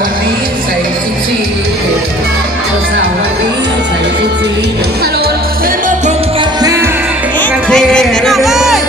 วันนี้ใส่ชุดสีสาววันนี้ใส่ชุดสีฮัลโหลเล่นมาพบกันแท้กันเทเลย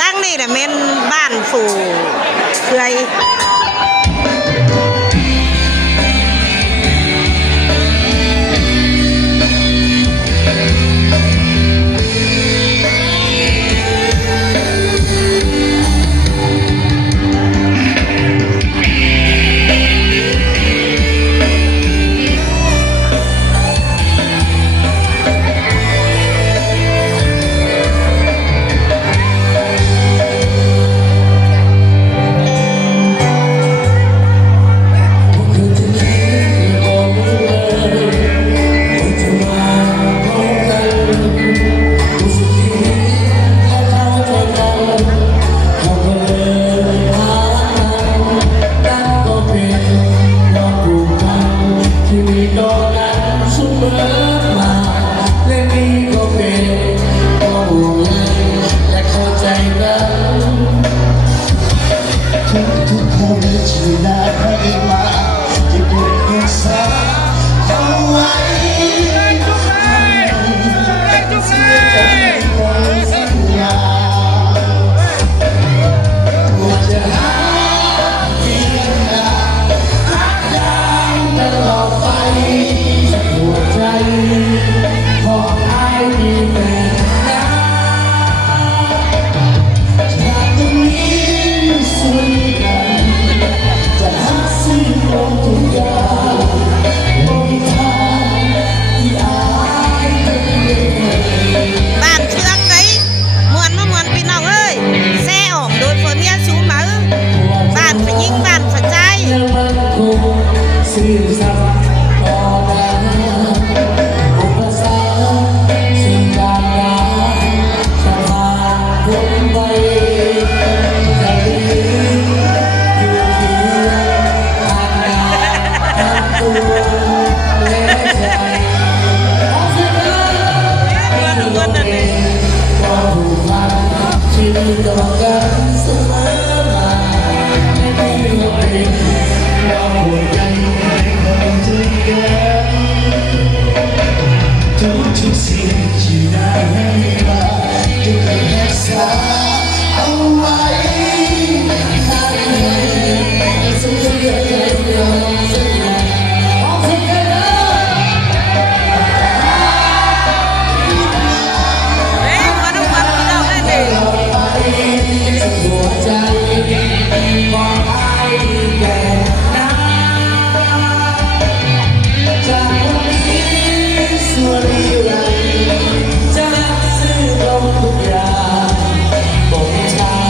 ตั้งนี่แหละเม่นบ้านฝูเคยชีวิตต้องการเสมอมา เราห่วงใยในความใจกันทุกสิ่งที่ได้ให้มาจะรักษาเอาไว้ให้สุดที่เราสัญญาขอบคุณกันนะ เฮ้ยมาดูความพี่น้องได้ดิ หัวใจมองให้แก่น้ำจากวันนี้ส่วนนิรันดร์จะซื้อลงทุกอย่างบนทาง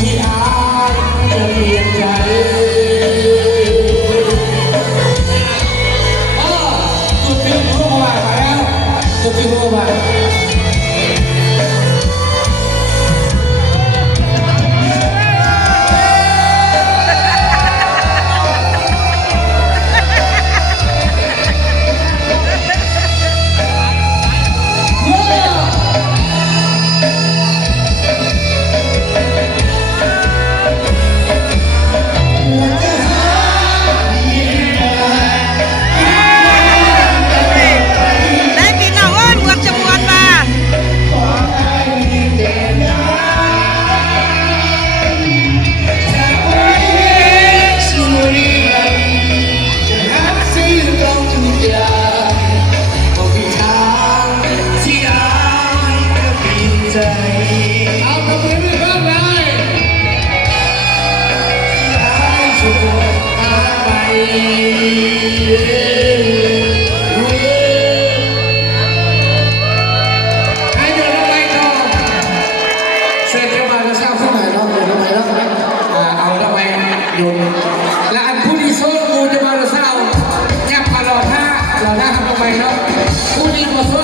ที่อายจะเปลี่ยนใจจุดพิมพ์เข้ามาแล้วจุดพิมพ์เข้ามา ได้พี่น้องอ้อนมวลจำนวนมา สุริยันจะรักซื้อตรงทุกอย่างก็มีทางที่อายจะเปลี่ยนใจเอาทำมือด้วยกันเลยอายจะบอกอายไปให้เดินไปก่อนเสร็จแล้วมาจะเช่าเข้ามาเนาะเดินไปแล้วเอาแล้วไปโยนและอันผู้ที่โซ่กูจะมาจะเศร้าแยบมาหล่อท่าครับลงไปเนาะผู้ที่มาโซ่